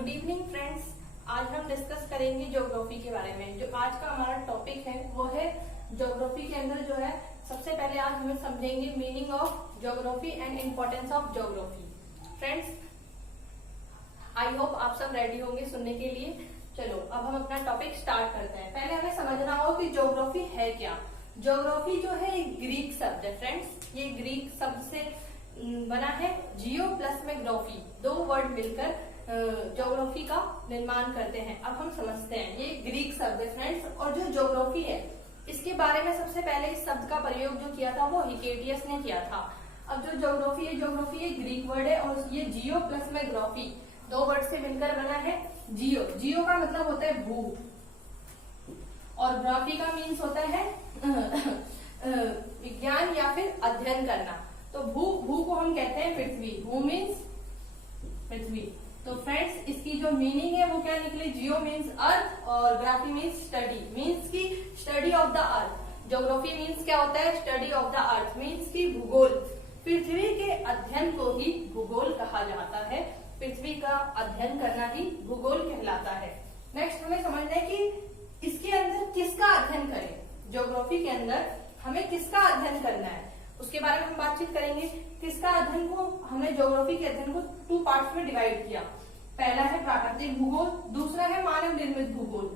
Good evening friends. आज हम discuss करेंगे ज्योग्राफी के बारे में। जो आज का हमारा टॉपिक है वो है ज्योग्राफी के अंदर जो है सबसे पहले आज हम समझेंगे meaning of geography and importance of geography. Friends, I hope आप सब रेडी होंगे सुनने के लिए। चलो अब हम अपना टॉपिक स्टार्ट करते हैं। पहले हमें समझना होगा कि ज्योग्राफी है क्या। ज्योग्राफी जो है एक ग्रीक शब्द है फ्रेंड्स। ये ग्रीक शब्द से बना है। जियो प्लस में ग्राफी, दो वर्ड मिलकर ज्योग्राफी का निर्माण करते हैं। अब हम समझते हैं, ये ग्रीक शब्द है फ्रेंड्स। और जो ज्योग्राफी है इसके बारे में सबसे पहले इस शब्द का प्रयोग जो किया था वो हिकेटियस ने किया था। अब जो ज्योग्राफी है ग्रीक वर्ड है और ये जियो प्लस में ग्राफी, दो वर्ड से मिलकर बना है। जियो, जियो का मतलब होता है भू और ग्राफी का मीन्स होता है विज्ञान या फिर अध्ययन करना। तो भू को हम कहते हैं पृथ्वी। भू मीन्स पृथ्वी। तो फ्रेंड्स, इसकी जो मीनिंग है वो क्या निकली? जियो मीन्स अर्थ और ग्राफी मीन्स स्टडी, मीन्स की study of the earth. Geography means क्या होता है? Study of the earth, means की भूगोल। पृथ्वी के अध्ययन को ही भूगोल कहा जाता है। पृथ्वी का अध्ययन करना ही भूगोल कहलाता है। नेक्स्ट हमें समझना है कि इसके अंदर किसका अध्ययन करें। ज्योग्राफी के अंदर हमें किसका अध्ययन करना है उसके बारे में हम बातचीत करेंगे। किसका अध्ययन को हमने ज्योग्राफी के अध्ययन को 2 पार्ट्स में डिवाइड किया। पहला है प्राकृतिक भूगोल, दूसरा है मानव निर्मित भूगोल।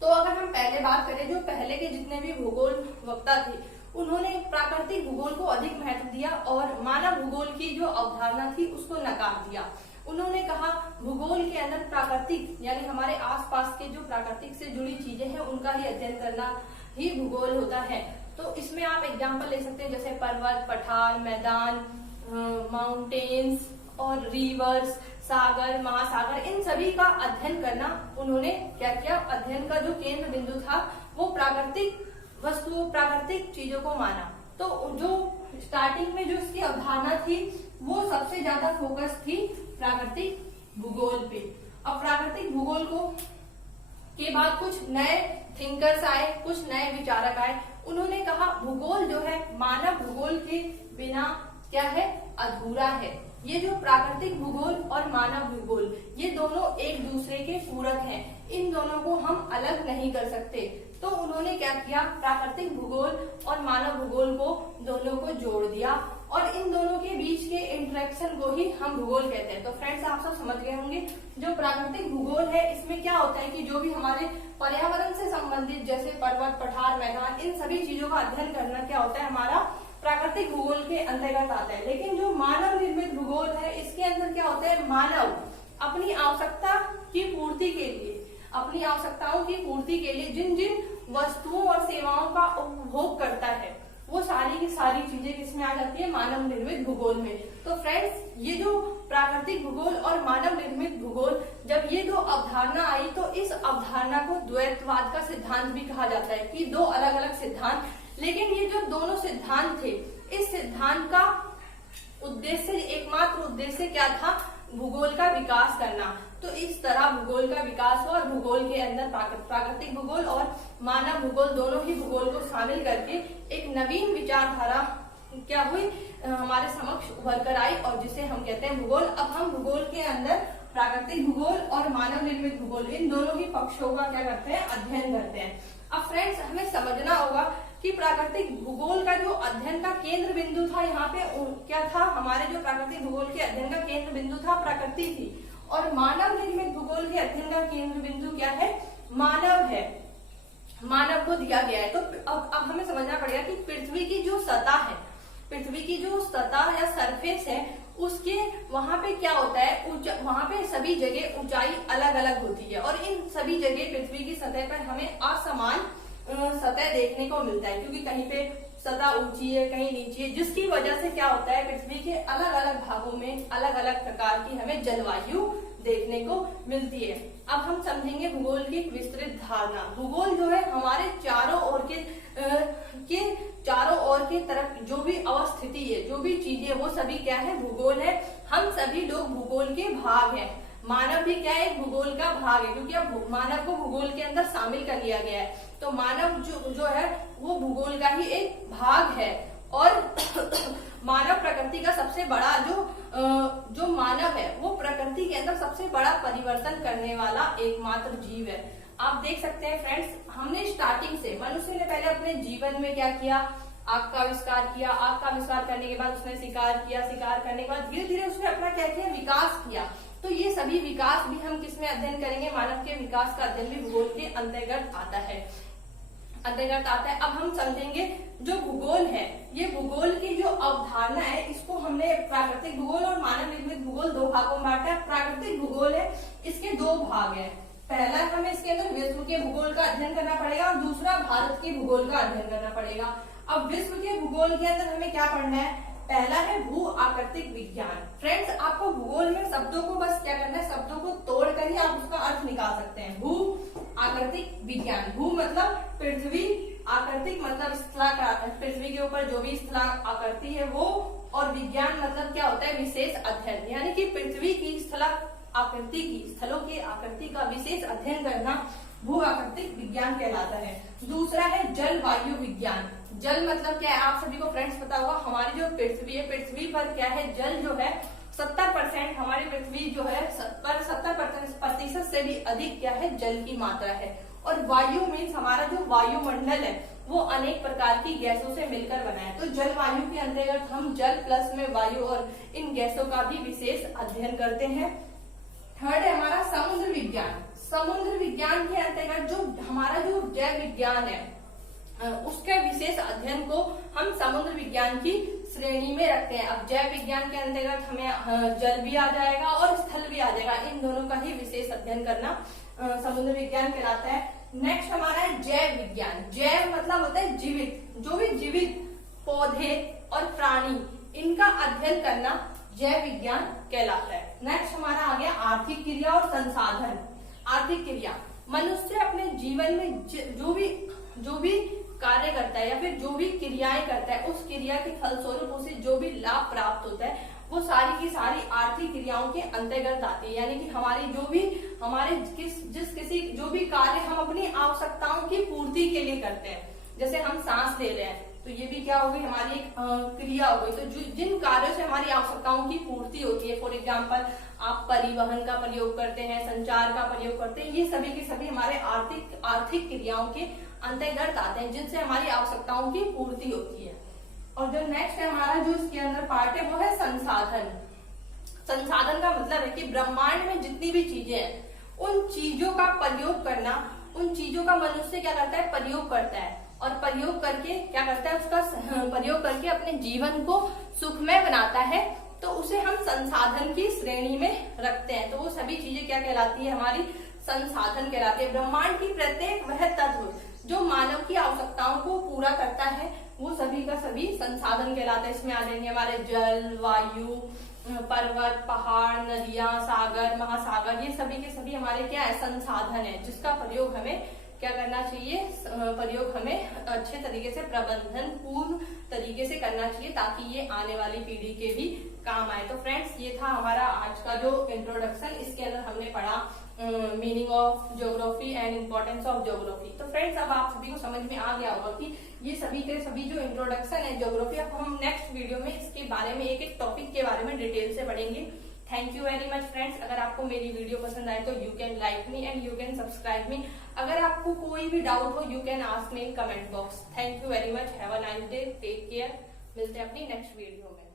तो अगर हम पहले बात करें, जो पहले के जितने भी भूगोल वक्ता थे उन्होंने प्राकृतिक भूगोल को अधिक महत्व दिया और मानव भूगोल की जो अवधारणा थी उसको नकार दिया। उन्होंने कहा भूगोल के अंदर प्राकृतिक यानी हमारे आसपास के जो प्राकृतिक से जुड़ी चीजें हैं उनका ही अध्ययन करना ही भूगोल होता है। तो इसमें आप एग्जांपल ले सकते हैं, जैसे पर्वत, पठार, मैदान, माउंटेन्स और रिवर्स, सागर, महासागर, इन सभी का अध्ययन करना उन्होंने क्या किया? अध्ययन का जो केंद्र बिंदु था वो प्राकृतिक वस्तुओं, प्राकृतिक चीजों को माना। तो जो स्टार्टिंग में जो इसकी अवधारणा थी वो सबसे ज्यादा फोकस थी प्राकृतिक भूगोल पे। अब प्राकृतिक भूगोल को के बाद कुछ नए थिंकर्स आए, कुछ नए विचारक आए। उन्होंने कहा भूगोल जो है मानव भूगोल के बिना क्या है? अधूरा है। ये जो प्राकृतिक भूगोल और मानव भूगोल ये दोनों एक दूसरे के पूरक हैं। इन दोनों को हम अलग नहीं कर सकते। तो उन्होंने क्या किया? प्राकृतिक भूगोल और मानव भूगोल को दोनों को जोड़ दिया और इन दोनों के बीच के इंटरेक्शन को ही हम भूगोल कहते हैं। तो फ्रेंड्स, आप सब समझ गए होंगे जो प्राकृतिक भूगोल है इसमें क्या होता है कि जो भी हमारे पर्यावरण से संबंधित जैसे पर्वत, पठार, मैदान, इन सभी चीजों का अध्ययन करना क्या होता है? हमारा प्राकृतिक भूगोल के अंतर्गत आता है। लेकिन जो मानव निर्मित भूगोल है इसके अंदर क्या होता है? मानव अपनी आवश्यकता की पूर्ति के लिए, अपनी आवश्यकताओं की पूर्ति के लिए जिन जिन वस्तुओं और सेवाओं का उपभोग करता है वो सारी की सारी चीजें किसमें आ जाती है? मानव निर्मित भूगोल में। तो फ्रेंड्स, ये जो प्राकृतिक भूगोल और मानव निर्मित भूगोल, जब ये दो अवधारणा आई तो इस अवधारणा को द्वैतवाद का सिद्धांत भी कहा जाता है कि दो अलग अलग सिद्धांत। लेकिन ये जो दोनों सिद्धांत थे, इस सिद्धांत का उद्देश्य, एकमात्र उद्देश्य क्या था? भूगोल का विकास करना। तो इस तरह भूगोल का विकास हुआ और भूगोल के अंदर प्राकृतिक भूगोल और मानव भूगोल दोनों ही भूगोल को शामिल करके एक नवीन विचारधारा क्या हुई? हमारे समक्ष उभर कर आई और जिसे हम कहते हैं भूगोल। अब हम भूगोल के अंदर प्राकृतिक भूगोल और मानव निर्मित भूगोल इन दोनों ही पक्षों का क्या करते हैं? अध्ययन करते हैं। अब फ्रेंड्स, हमें समझना होगा कि प्राकृतिक भूगोल का जो अध्ययन का केंद्र बिंदु था यहाँ पे क्या था? हमारे जो प्राकृतिक भूगोल के अध्ययन का केंद्र बिंदु था प्रकृति थी और मानव निर्मित भूगोल के अध्ययन का केंद्र बिंदु क्या है? मानव है, मानव को दिया गया है। तो अब हमें समझना पड़ेगा कि पृथ्वी की जो सतह है, पृथ्वी की जो सतह या सरफेस है उसके वहां पे क्या होता है? वहां पे सभी जगह ऊंचाई अलग अलग होती है और इन सभी जगह पृथ्वी की सतह पर हमें असमान सतह देखने को मिलता है, क्योंकि कहीं पे सतह ऊंची है, कहीं नीची है, जिसकी वजह से क्या होता है? पृथ्वी के अलग अलग भागों में अलग अलग प्रकार की हमें जलवायु देखने को मिलती है। अब हम समझेंगे भूगोल की एक विस्तृत धारणा। भूगोल जो है हमारे चारों ओर के तरफ जो भी अवस्थिति है, जो भी चीजें, वो सभी क्या है? भूगोल है। हम सभी लोग भूगोल के भाग हैं। मानव भी क्या है? भूगोल का भाग है, क्योंकि अब मानव को भूगोल के अंदर शामिल कर लिया गया है। तो मानव जो है वो भूगोल का ही एक भाग है और मानव प्रकृति का सबसे बड़ा जो मानव है वो प्रकृति धरती के अंदर सबसे बड़ा परिवर्तन करने वाला एकमात्र जीव है। आप देख सकते हैं फ्रेंड्स, हमने स्टार्टिंग से मनुष्य ने पहले अपने जीवन में क्या किया, आग का आविष्कार किया। आग का आविष्कार करने के बाद उसने शिकार किया, शिकार करने के बाद धीरे धीरे उसने अपना क्या किया, विकास किया। तो ये सभी विकास भी हम किसमें अध्ययन करेंगे, मानव के विकास का अध्ययन भी भूगोल के अंतर्गत आता है। अब हम समझेंगे जो भूगोल है, ये भूगोल की जो अवधारणा है, इसको हमने प्राकृतिक भूगोल और मानव निर्मित भूगोल दो भागों में बांटा है। प्राकृतिक भूगोल है, इसके दो भाग है। पहला हमें इसके अंदर विश्व के भूगोल का अध्ययन करना पड़ेगा और दूसरा भारत के भूगोल का अध्ययन करना पड़ेगा। अब विश्व के भूगोल के अंदर हमें क्या पढ़ना है, पहला है भू आकृतिक विज्ञान। फ्रेंड्स, आपको भूगोल में शब्दों को बस क्या करना है, शब्दों को तोड़ कर ही आप उसका अर्थ निकाल सकते हैं। भू आकृतिक विज्ञान, भू मतलब पृथ्वी, आकृतिक मतलब स्थलाकृति, पृथ्वी के ऊपर जो भी स्थला आकृति है वो, और विज्ञान मतलब क्या होता है, विशेष अध्ययन, यानी कि पृथ्वी की आकृति की, स्थलों की आकृति का विशेष अध्ययन करना भू आकृतिक विज्ञान कहलाता है। दूसरा है जलवायु विज्ञान। जल मतलब क्या है, आप सभी को फ्रेंड्स पता होगा, हमारी जो पृथ्वी है, पृथ्वी पर क्या है, जल जो है 70%, हमारी पृथ्वी जो है 70% से भी अधिक क्या है, जल की मात्रा है। और वायु मीन्स हमारा जो वायुमंडल है वो अनेक प्रकार की गैसों से मिलकर बना है। तो जलवायु के अंतर्गत हम जल प्लस में वायु और इन गैसों का भी विशेष अध्ययन करते हैं। थर्ड है हमारा समुद्र विज्ञान। समुद्र विज्ञान के अंतर्गत जो हमारा जो जैव विज्ञान है उसके विशेष अध्ययन को हम समुद्र विज्ञान की श्रेणी में रखते हैं। अब जैव विज्ञान के अंतर्गत हमें जल भी आ जाएगा और स्थल भी आ जाएगा, इन दोनों का ही विशेष अध्ययन करना समुद्र विज्ञान कहलाता है। नेक्स्ट हमारा है जैव विज्ञान। जैव मतलब होता है जीवित, जो भी जीवित पौधे और प्राणी, इनका अध्ययन करना जैव विज्ञान कहलाता है। नेक्स्ट हमारा आ गया आर्थिक क्रिया और संसाधन। आर्थिक क्रिया, मनुष्य अपने जीवन में जो भी कार्य करता है या फिर जो भी क्रियाएं करता है, उस क्रिया के फलस्वरूप उसे जो भी लाभ प्राप्त होता है वो सारी की सारी आर्थिक क्रियाओं के अंतर्गत आती है। यानी कि हमारी जो भी हमारे जो भी कार्य हम अपनी आवश्यकताओं की पूर्ति के लिए करते हैं, जैसे हम सांस ले रहे हैं तो ये भी क्या हो गई, हमारी एक क्रिया हो गई। तो जिन कार्यों से हमारी आवश्यकताओं की पूर्ति होती है, फॉर एग्जाम्पल आप परिवहन का प्रयोग करते हैं, संचार का प्रयोग करते हैं, ये सभी के सभी हमारे आर्थिक क्रियाओं के अंतर्गत आते हैं, जिनसे हमारी आवश्यकताओं की पूर्ति होती है। और जो नेक्स्ट है हमारा जो इसके अंदर पार्ट है वो है संसाधन। संसाधन का मतलब है कि ब्रह्मांड में जितनी भी चीजें हैं उन चीजों का प्रयोग करना, उन चीजों का मनुष्य क्या करता है, प्रयोग करता है, और प्रयोग करके क्या करता है, उसका प्रयोग करके अपने जीवन को सुखमय बनाता है, तो उसे हम संसाधन की श्रेणी में रखते हैं। तो वो सभी चीजें क्या कहलाती है, हमारी संसाधन कहलाती है। ब्रह्मांड की प्रत्येक वह तत्व जो मानव की आवश्यकताओं को पूरा करता है वो सभी का सभी संसाधन कहलाता है। इसमें आ जाएंगे हमारे जल, वायु, पर्वत, पहाड़, नदियां, सागर, महासागर, ये सभी के सभी हमारे क्या है, संसाधन है, जिसका प्रयोग हमें क्या करना चाहिए, प्रयोग हमें अच्छे तरीके से प्रबंधन पूर्ण तरीके से करना चाहिए, ताकि ये आने वाली पीढ़ी के भी काम आए। तो फ्रेंड्स, ये था हमारा आज का जो इंट्रोडक्शन। इसके अंदर हमने पढ़ा meaning of geography and importance of geography. तो फ्रेंड्स, अब आप सभी को समझ में आ गया होगा कि ये सभी के सभी जो इंट्रोडक्शन है ज्योग्राफी, अब हम नेक्स्ट वीडियो में इसके बारे में एक एक टॉपिक के बारे में डिटेल से पढ़ेंगे। Thank you very much friends. अगर आपको मेरी वीडियो पसंद आए तो you can like me and you can subscribe me. अगर आपको कोई भी डाउट हो you can ask me in comment box. Thank you very much. Have a nice day, take care. मिलते हैं अपनी नेक्स्ट वीडियो में।